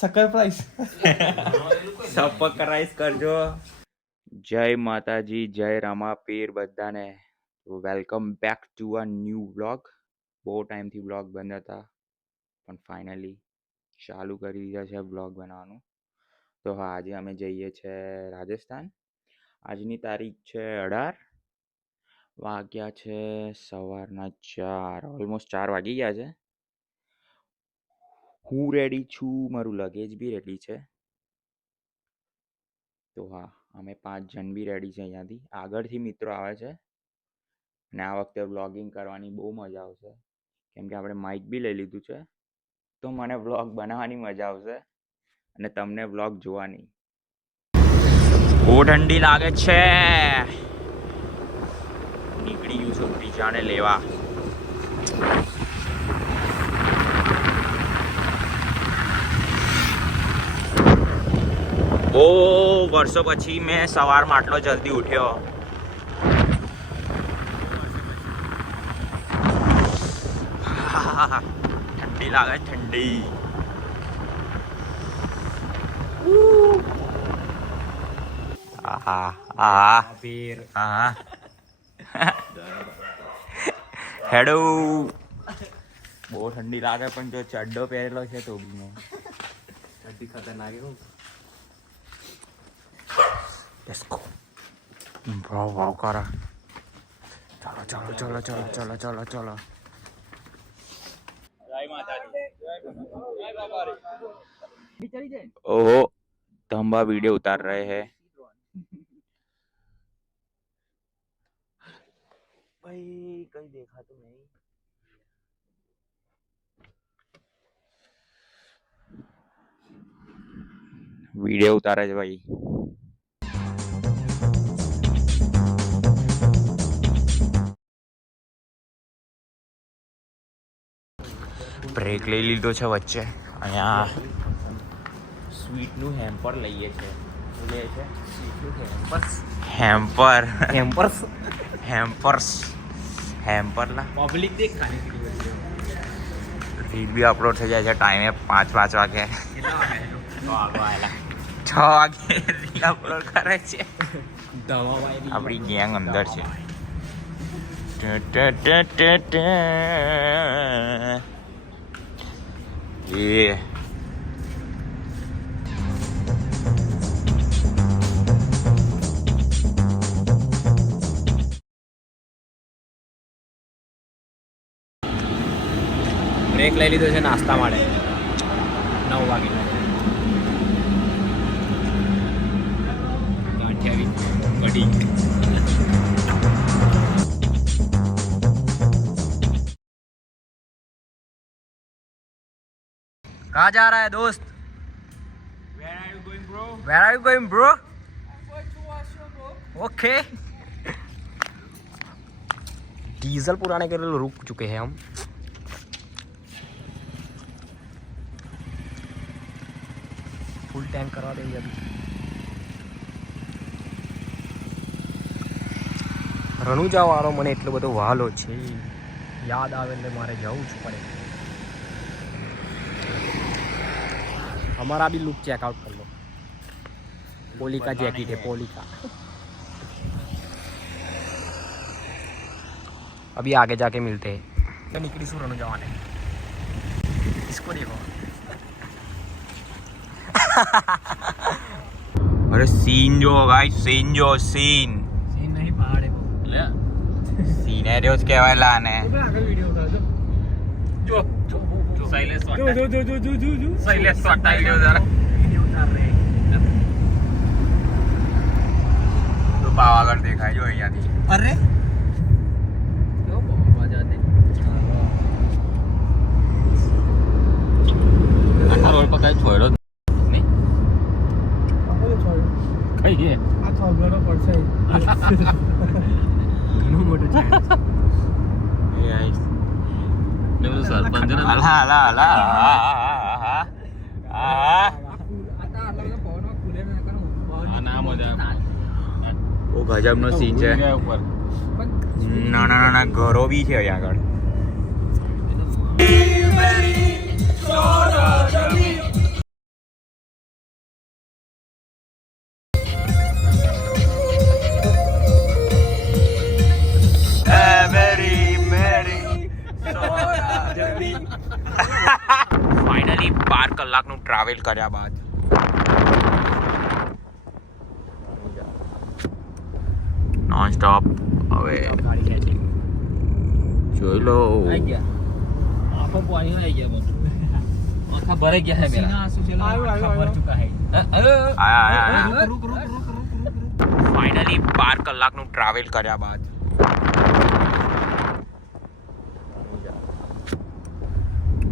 Surprise subscribe કરજો. જય માતાજી, જય રામાપીર બધાને. Welcome back to a new vlog. બહુ ટાઈમથી વ્લોગ બંધ હતા, પણ ફાઇનલી ચાલુ કરી દીધા છે વ્લોગ બનાવવાનું. તો હા, આજે અમે જઈએ છીએ રાજસ્થાન. આજની તારીખ છે 18, વાગ્યા છે સવારના 4, ઓલમોસ્ટ 4 વાગી ગયા છે. હું રેડી છું, મારું લગેજ બી રેડી છે. તો હા, અમે 5 જણ બી રેડી છે. અહીંયાથી આગળથી મિત્રો આવે છે. અને આ વખતે વ્લોગિંગ કરવાની બહુ મજા આવશે, કેમ કે આપણે માઇક બી લઈ લીધું છે. તો મને વ્લોગ બનાવવાની મજા આવશે અને તમને વ્લોગ જોવાની. બહુ ઠંડી લાગે છે. નીકળી ગયું છું બીજાને લેવા. બહુ વર્ષો પછી મેં સવારમાં આટલો જલ્દી ઉઠ્યો. ઠંડી લાગે, ઠંડી. હેડો. બહુ ઠંડી લાગે, પણ જો ચડ્ડો પહેરેલો છે તો બી નહીં. ઠંડી ખતરનાક એવું. Let's go. ભાવ ભાવ કરા. ચાલો ચાલો ચાલો ચાલો ચાલો ચાલો ચાલો. ओहो, तंबा वीडियो उतार रहे हैं भाई. कहीं देखा तो नहीं. वीडियो उतारा है भाई. બ્રેક લઈ લીધો છે વચ્ચે. અહીંયા સ્વીટનું હેમ્પર લઈએ છે. શું લે છે? હેમ્પર હેમ્પર્સ હેમ્પર્સ હેમ્પરના પબ્લિક દેખ ખાने के लिए. રીલ બી અપલોડ થઈ જાય છે ટાઈમે 5 વાગે. 6 વાગે રીલ અપલોડ કરે છે. આપણી ગેંગ અંદર છે. એ બ્રેક લઈ લીધો છે નાસ્તા માટે 9 વાગે. ગાંઠિયા કઢી. कहाँ जा रहा है दोस्त? Where are you going, bro? Where are you going, bro? I'm going to washroom, bro. Okay. Diesel पुराने के लिए रुक चुके हैं हम. फुल टैंक करवा देंगे अभी. રણુજા વાળો મને એટલો બધો વહાલો છે, યાદ આવે એટલે મારે જવું જ પડે. हमारा भी लुक चेकआउट कर लो. पोलिका जैकेट है, पोलिका. अभी आगे जाके मिलते हैं. तो निकली सुरन जवान है. इसको देखो. अरे सीन जो गाइस, सीन जो सीन सीन नहीं पहाड़ है वो. सीनेरियोस કહેવાયલા ને. આગળ વિડિયો ઉતારજો. જો साइलेंस जो साइलेंस हटाई लो जरा. वीडियो उतार रहे हैं. તો પાવાગઢ દેખાય જો અહીંયાથી. अरे तो बाबा जाते આ રોડ પર કાંઈ છોડ્યો જ નહીં. કઈ છે આ થોડો પડશે. ઘણું મોટું છે. એ આઈસ ને બધું સરપંચ ને અલા અલા અલા. બહુ ગજબનો સીન છે. નાના નાના ઘરો બી છે અહીંયા આગળ. ટ્રાવેલ કર્યા બાદ નોન સ્ટોપ હવે ગાડી ખેંચી જોઈ લો આવી ગયા આંખો પાણી આવી ગયા બધું આંખા ભરે ગયા હે મેરા આંખા ભર ચુકા હે ફાઇનલી 12 કલાકનું ટ્રાવેલ કર્યા બાદ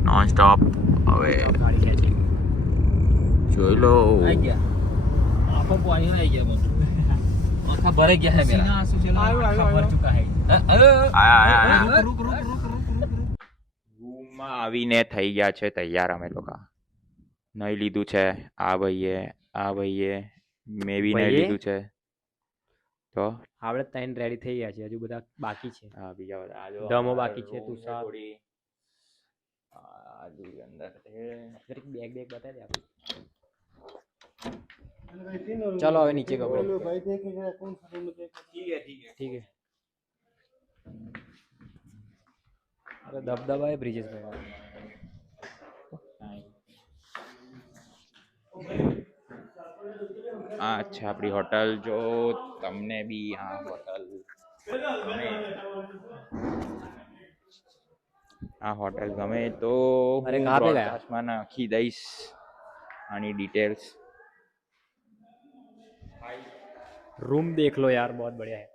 નોન સ્ટોપ હવે ગાડી ખેંચી જોઈ લો આવી ગયા આંખો પાણી આવી ગયા બધું આંખા ભરે ગયા હે મેરા આંખા ભર ચુકા હે રૂમમાં આવીને થઈ ગયા છે તૈયાર અમે લોકો નહીં લીધું છે આ ભાઈએ મેં બી નહીં લીધું છે તો આપણે ત્રણ રેડી થઈ ગયા છે હજુ બધા બાકી છે હા બીજા બધા આ જો ડમો બાકી છે તુષાર થોડી આજુ અંદર જરીક બેગ બતાવી દે આપણે चलो હવે નીચે કપડો ठीक है अरे दबदबा है ब्रिजेश भाई અચ્છા આપણી હોટલ જો તમને બી આ હોટલ ગમે તો અરે કહાં પે ગયા માં નાખી દઈશ આની ડિટેલ્સ रूम देख लो यार बहुत बढ़िया है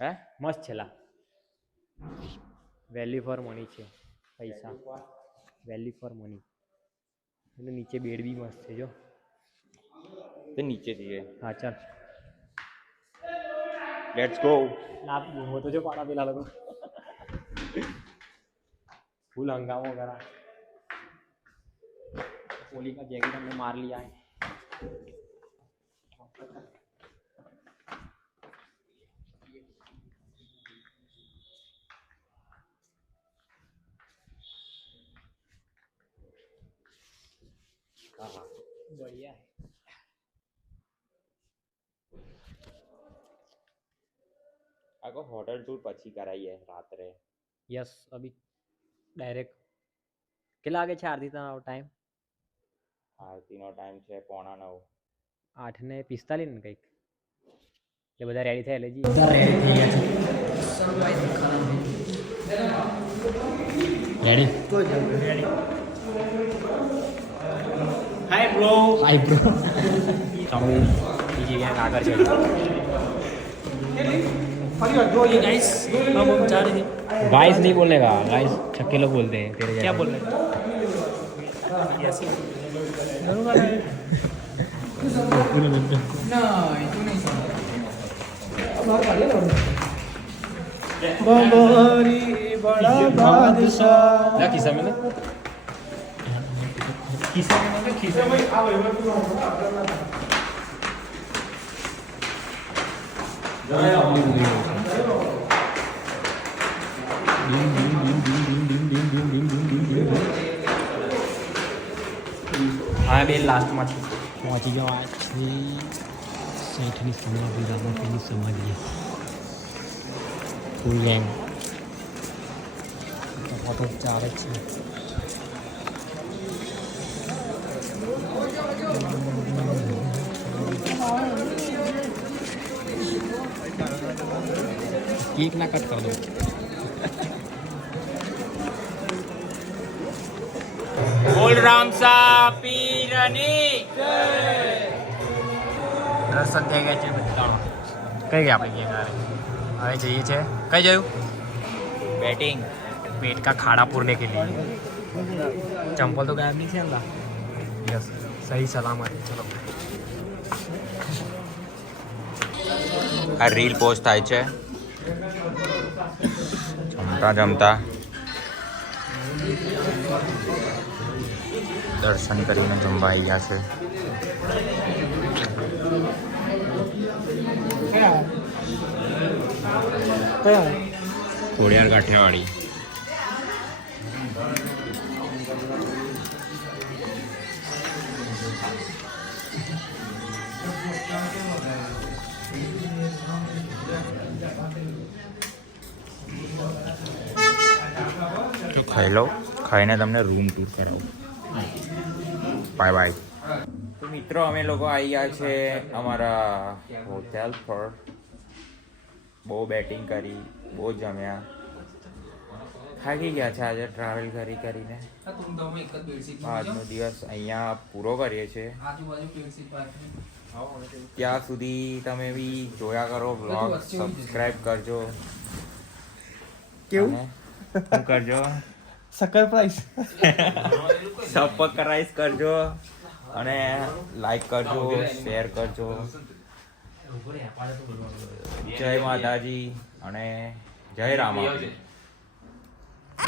હે मस्त छेला वैल्यू फॉर मनी છે પૈસા वैल्यू फॉर मनी એટલે નીચે બેડ બી મસ્ત છે જો તે નીચે જઈએ હા ચાલ લેટ્સ ગો ના वो तो जो पाड़ा पिला लोगों फुल हंगामा करा होली का जैकेट हमने मार लिया है बढ़िया है આગો હોટલ ટૂર પછી કરાઈએ રાત્રે यस अभी डायरेक्ट કેટલા વાગે છે આરતી નો ટાઈમ આરતીનો ટાઈમ છે 8:45 8:45 ને કંઈક એટલે બધા રેડી થાય એટલે જી બધા રેડી થઈ ગયા છે રેડી હાય બ્રો તમે બીજી ક્યાંક આગળ છે ये गाइस अब हम जा रहे हैं गाइस नहीं बोलने का गाइस छक्के लोग बोलते हैं तेरे क्या बोल रहे हैं यस ना तू नहीं सुन बंबारी बड़ा बादशाह क्या किस्सा में खिसा में आवे હા બેન લાસ્ટમાં છે પહોંચી ગયો આ છે સેઠની સમાધિ રામાપીરની સમાધિ ફૂલ ગેંગ ફોટો ચાલે છે केक ना कट कर दो બોલ રામસા પીરની દર્શન થઈ ગયા છે બધા કઈ ગયા આપણે ગેંગ હવે જઈએ છે કઈ જયું બેટિંગ पेट का खाड़ा पूरने के लिए चंपल तो गायब नहीं थे अंदर यस सही सलामत है चलो આ રીલ પોસ્ટ થાય છે જમતા જમતા દર્શન કરીને જમવા આવી ગયા છે ખોડિયાર કાઠિયાવાડી તો ખાઈ લો ખાઈને તમને રૂમ ટૂર કરાવું બાય બાય. તો મિત્રો અમે લોકો આવી ગયા છે અમારા હોટેલ પર. બહુ બેટિંગ કરી, બહુ જમ્યા, થાકી ગયા છે આજે ટ્રાવેલ કરીને. આજનો દિવસ અહીંયા પૂરો કરીએ છીએ. ત્યાં સુધી તમે બી જોયા કરો બ્લોગ, સબસ્ક્રાઇબ કરજો. કેવું શું કરજો? સરપ્રાઈઝ સબસ્ક્રાઇબ કરજો અને લાઈક કરજો, શેર કરજો. જય માતાજી અને જય રામા.